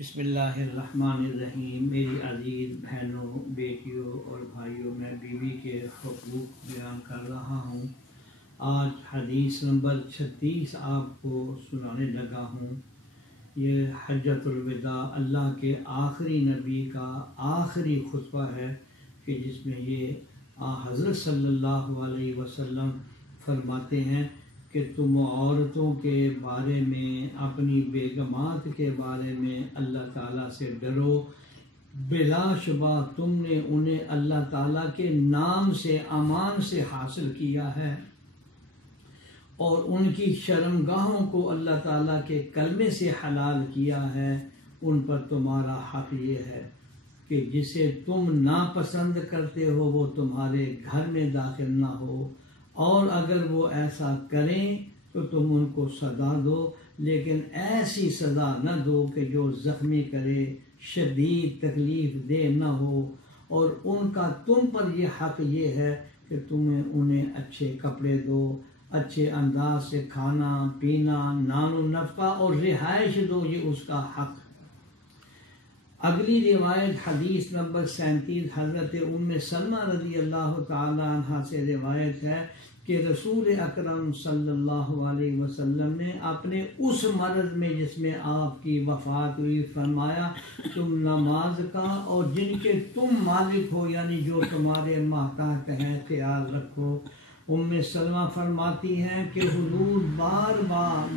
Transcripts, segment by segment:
بسم اللہ الرحمن الرحیم۔ میری عزیز بہنوں، بیٹیوں اور بھائیوں، میں بیوی کے حقوق بیان کر رہا ہوں۔ آج حدیث نمبر 36 آپ کو سنانے لگا ہوں۔ یہ حجۃ الوداع، اللہ کے آخری نبی کا آخری خطبہ ہے کہ جس میں یہ حضرت صلی اللہ علیہ وسلم فرماتے ہیں کہ تم عورتوں کے بارے میں، اپنی بیگمات کے بارے میں اللہ تعالیٰ سے ڈرو۔ بلا شبہ تم نے انہیں اللہ تعالیٰ کے نام سے، امان سے حاصل کیا ہے، اور ان کی شرمگاہوں کو اللہ تعالیٰ کے کلمے سے حلال کیا ہے۔ ان پر تمہارا حق یہ ہے کہ جسے تم ناپسند کرتے ہو وہ تمہارے گھر میں داخل نہ ہو، اور اگر وہ ایسا کریں تو تم ان کو سزا دو، لیکن ایسی سزا نہ دو کہ جو زخمی کرے، شدید تکلیف دہ نہ ہو۔ اور ان کا تم پر یہ حق یہ ہے کہ تمہیں انہیں اچھے کپڑے دو، اچھے انداز سے کھانا پینا، نان و نفقہ اور رہائش دو، یہ اس کا حق ہے۔ اگلی روایت حدیث نمبر 37 حضرت ام سلمہ رضی اللہ تعالی عنہ سے روایت ہے کہ رسول اکرم صلی اللہ علیہ وسلم نے اپنے اس مرض میں جس میں آپ کی وفات ہوئی فرمایا، تم نماز کا اور جن کے تم مالک ہو، یعنی جو تمہارے محتاج ہے، خیال رکھو۔ ام سلمہ فرماتی ہیں کہ حضور بار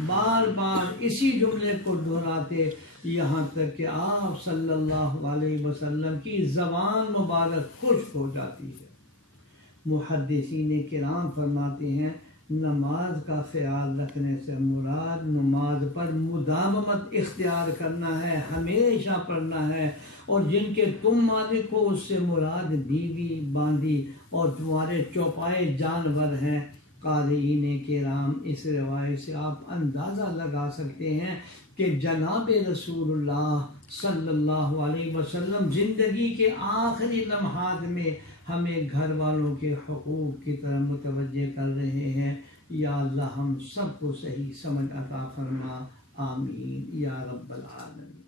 بار اسی جملے کو دہراتے، یہاں تک کہ آپ صلی اللہ علیہ وسلم کی زبان مبارک خشک ہو جاتی ہے۔ محدثین کرام فرماتے ہیں نماز کا خیال رکھنے سے مراد نماز پر مداومت اختیار کرنا ہے، ہمیشہ پڑھنا ہے، اور جن کے تم مالک ہو اس سے مراد بیوی، باندی اور تمہارے چوپائے جانور ہیں۔ قارئین کرام، اس روایت سے آپ اندازہ لگا سکتے ہیں کہ جناب رسول اللہ صلی اللہ علیہ وسلم زندگی کے آخری لمحات میں ہمیں گھر والوں کے حقوق کی طرف متوجہ کر رہے ہیں۔ یا اللہ ہم سب کو صحیح سمجھ عطا فرما، آمین یا رب العالمین۔